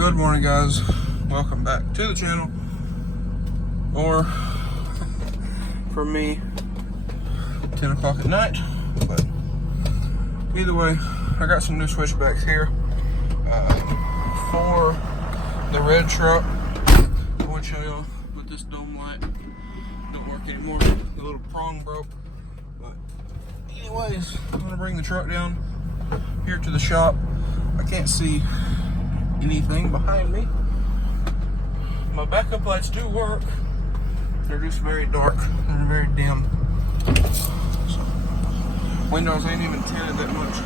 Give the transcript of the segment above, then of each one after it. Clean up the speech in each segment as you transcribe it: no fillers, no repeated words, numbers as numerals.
Good morning, guys. Welcome back to the channel, or for me, 10 o'clock at night. But either way, I got some new switchbacks here for the red truck. I want to show y'all, but this dome light don't work anymore. The little prong broke. But anyways, I'm gonna bring the truck down here to the shop. I can't see anything behind me. My backup lights do work. They're just very dark and very dim. So, windows ain't even tinted that much.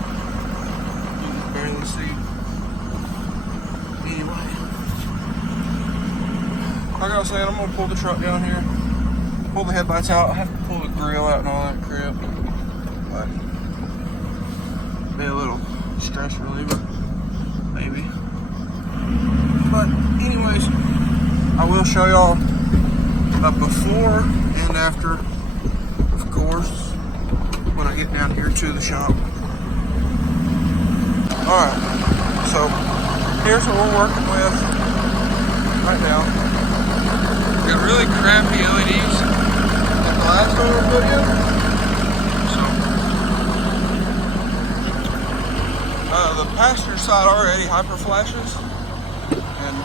You can barely see. Anyway, like I was saying, I'm gonna pull the truck down here, pull the headlights out. I have to pull the grill out and all that crap. But be a little stress reliever, maybe. But anyways, I will show y'all a before and after, of course, when I get down here to the shop. Alright, so here's what we're working with right now. We got really crappy LEDs that the last one we put in. The passenger side already hyper flashes. And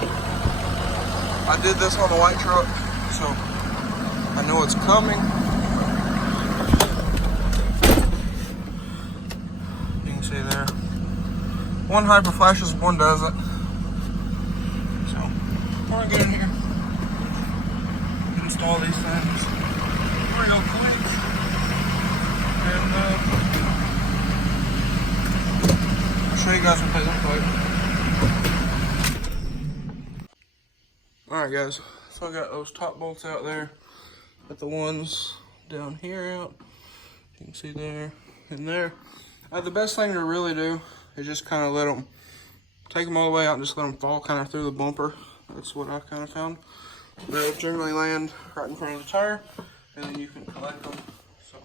I did this on the white truck, so I know it's coming. You can see there. One hyper flashes, one doesn't. So we're gonna get in here, install these things real quick, and I'll show you guys what they look like. Alright guys, so I got those top bolts out there. Got the ones down here out. You can see there and there. The best thing to really do is just kind of let them, take them all the way out and just let them fall kind of through the bumper. That's what I kind of found. They'll generally land right in front of the tire, and then you can collect them. So,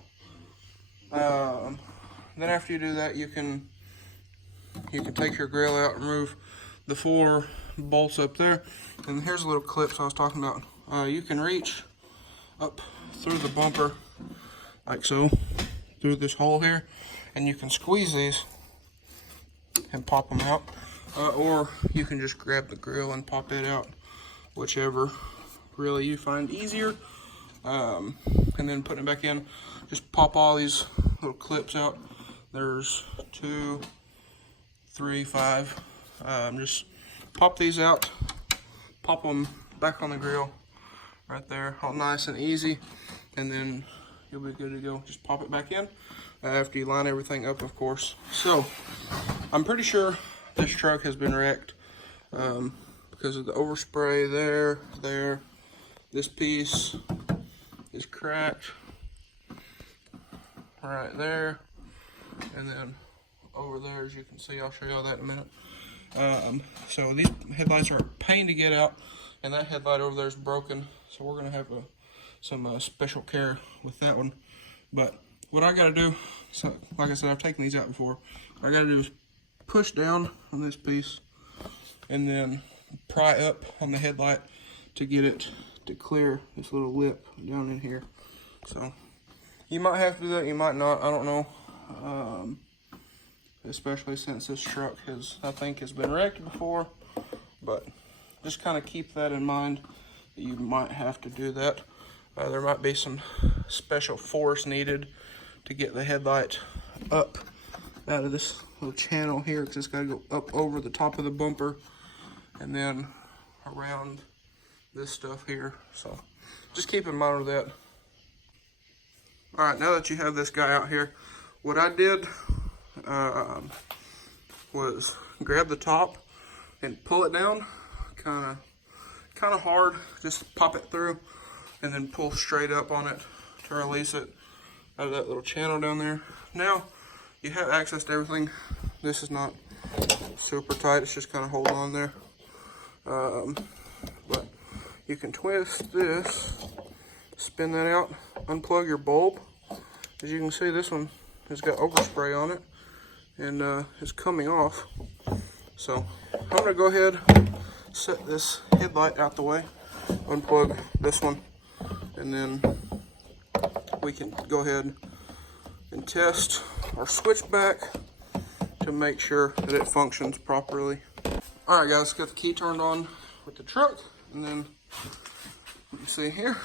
then after you do that, you can take your grill out, remove the 4 bolts up there, and here's a little clips I was talking about. You can reach up through the bumper like so, through this hole here, and you can squeeze these and pop them out, or you can just grab the grill and pop it out, whichever really you find easier. And then putting it back in, just pop all these little clips out. There's 2, 3, 5. Just pop these out, pop them back on the grill right there, all nice and easy, and then you'll be good to go. Just pop it back in after you line everything up, of course. So I'm pretty sure this truck has been wrecked because of the overspray there. This piece is cracked right there, and then over there, as you can see, I'll show you all that in a minute. So these headlights are a pain to get out, and that headlight over there is broken, so we're gonna have some special care with that one. But what I gotta do, so like I said, I've taken these out before. What I gotta do is push down on this piece and then pry up on the headlight to get it to clear this little lip down in here. So you might have to do that, you might not, I don't know. Especially since this truck I think has been wrecked before, but just kind of keep that in mind, that you might have to do that. There might be some special force needed to get the headlight up out of this little channel here, because it's got to go up over the top of the bumper and then around this stuff here. So just keep in mind with that. All right, now that you have this guy out here, what I did was grab the top and pull it down kind of hard, just pop it through and then pull straight up on it to release it out of that little channel down there. Now you have access to everything. This is not super tight, it's just kind of holding on there, but you can twist this, spin that out, unplug your bulb. As you can see, this one has got overspray on it and it's coming off. So I'm gonna go ahead, set this headlight out the way, unplug this one, and then we can go ahead and test our switchback to make sure that it functions properly. All right, guys, got the key turned on with the truck, and then you can see here,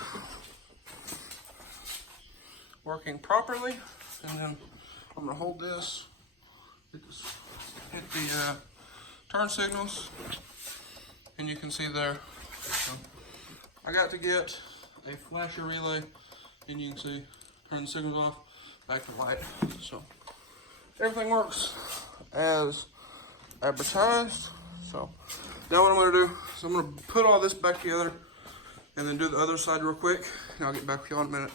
working properly. And then I'm gonna hold this, hit the turn signals, and you can see there. So I got to get a flasher relay, and you can see turn the signals off, back to light. So everything works as advertised. So now what I'm gonna do is I'm gonna put all this back together and then do the other side real quick, and I'll get back with you in a minute.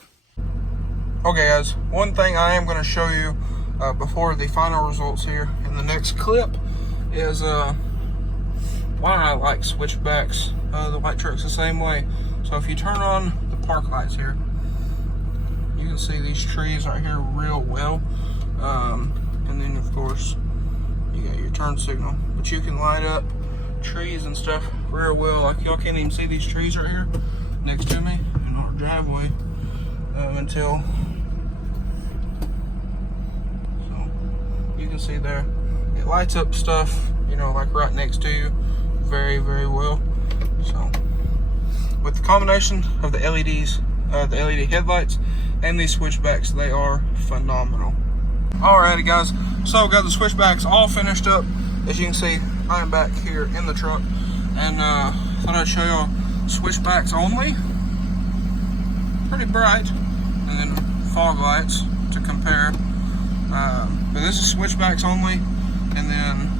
Okay guys, one thing I am gonna show you before the final results here in the next clip is why I like switchbacks. The white truck's the same way. So if you turn on the park lights here, you can see these trees right here real well. And then of course, you got your turn signal. But you can light up trees and stuff real well. Like y'all can't even see these trees right here next to me in our driveway until, so you can see there. It lights up stuff, you know, like right next to you very, very well. So with the combination of the LEDs, the LED headlights, and these switchbacks, they are phenomenal. Alrighty guys, so got the switchbacks all finished up. As you can see, I am back here in the truck, and thought I'd show y'all switchbacks only. Pretty bright, and then fog lights to compare. But this is switchbacks only, and then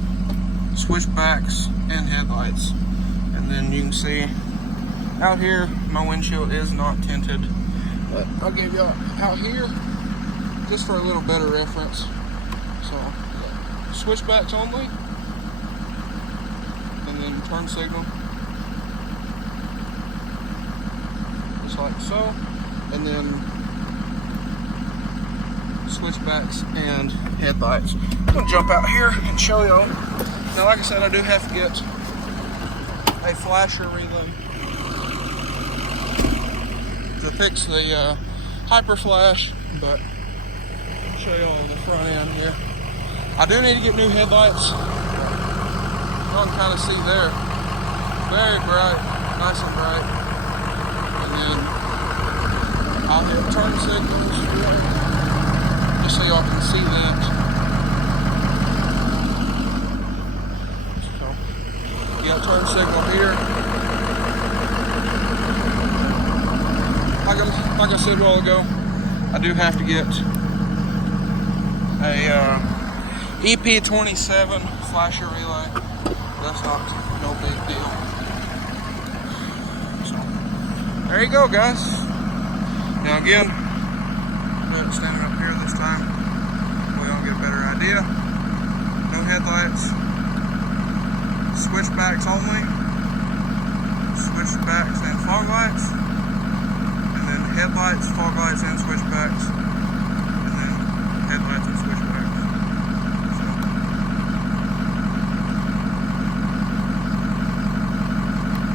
switchbacks and headlights. And then you can see out here, my windshield is not tinted, but I'll give y'all out here just for a little better reference. So switchbacks only, and then turn signal, just like so, and then switchbacks and headlights. I'm gonna jump out here and show y'all. Now, like I said, I do have to get a flasher relay to fix the hyper flash, but I'll show y'all on the front end here. I do need to get new headlights. You can kind of see there, very bright, nice and bright. And then I'll hit turn signals just so y'all can see that. So you got turn signal here. Like I said a while ago, I do have to get a EP27 flasher relay. That's not no big deal. So there you go, guys. Now again, we're standing up here this time. We don't get a better idea. No headlights. Switchbacks only. Switchbacks and fog lights. And then headlights, fog lights, and switchbacks. And then headlights and switchbacks. So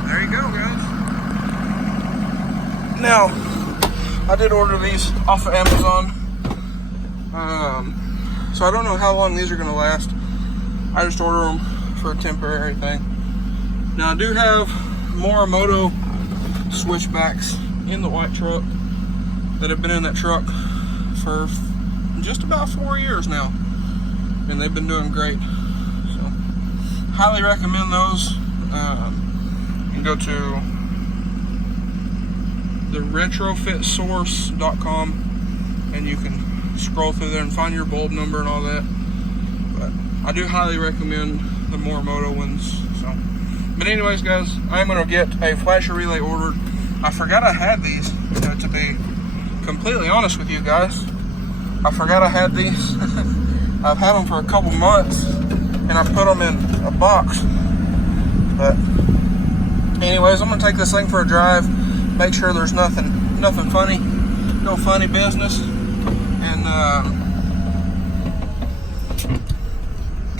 there you go, guys. Now, I did order these off of Amazon. So I don't know how long these are gonna last. I just order them for a temporary thing. Now I do have Morimoto switchbacks in the white truck that have been in that truck for just about 4 years now, and they've been doing great. So highly recommend those. You can go to the retrofitsource.com and you can scroll through there and find your bulb number and all that. But I do highly recommend the Morimoto ones. So, but anyways, guys, I'm gonna get a flasher relay ordered. I forgot I had these. To be completely honest with you guys, I forgot I had these. I've had them for a couple months, and I put them in a box. But anyways, I'm gonna take this thing for a drive, make sure there's nothing funny, no funny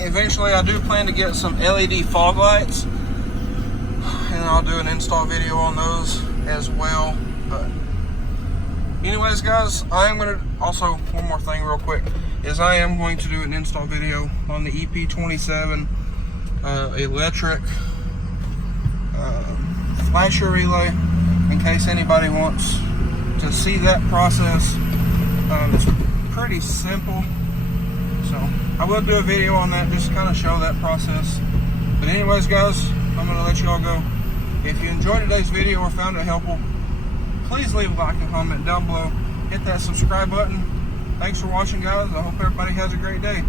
eventually I do plan to get some LED fog lights, and I'll do an install video on those as well. But anyways, guys, I am going to also, one more thing real quick, is I am going to do an install video on the EP27 electric flasher relay, in case anybody wants to see that process. It's pretty simple, so I will do a video on that, just to kind of show that process. But anyways, guys, I'm going to let you all go. If you enjoyed today's video or found it helpful, please leave a like and comment down below. Hit that subscribe button. Thanks for watching, guys. I hope everybody has a great day.